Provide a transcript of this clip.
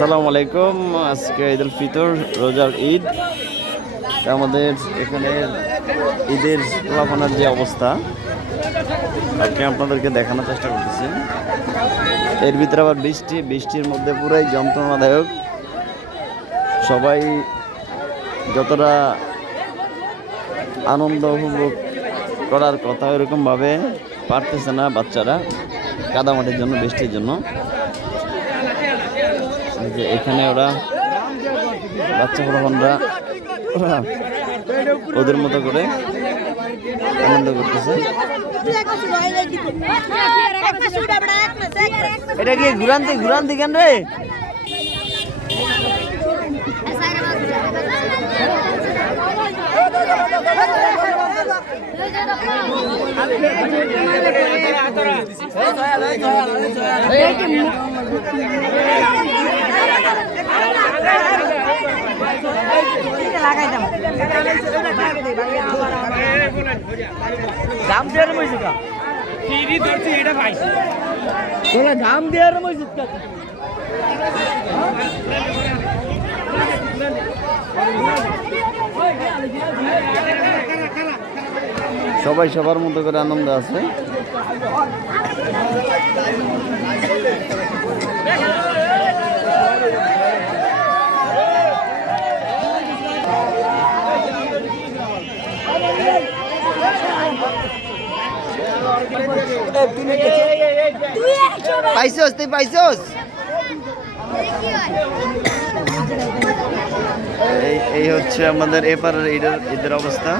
আসসালামু আলাইকুম। আজকে ঈদ উল ফিতর, রোজার ঈদ। আমাদের এখানে ঈদের পোলাপানার যে অবস্থা আজকে আপনাদেরকে দেখানোর চেষ্টা করতেছি। এর ভিতরে আবার বৃষ্টির মধ্যে পুরাই যন্ত্রণাদায়ক। সবাই যতটা আনন্দ উপভোগ করার কথা ওইরকমভাবে পারতেছে না বাচ্চারা, কাদামাটির জন্য, বৃষ্টির জন্য। যে এখানে ওরা বাচ্চা পোলাপানরা ওদের মতো করে আনন্দ করতেছে। এটা কি ঘুরান্তি কেন রে? দাম দেওয়ার মসজিদ এটা পাইছি, দাম দেওয়ার মসজিদ সবাই সবার মতো করে আনন্দ আছে। পাইছস তুই পাইছস? এই হচ্ছে আমাদের এপারের ঈদের অবস্থা।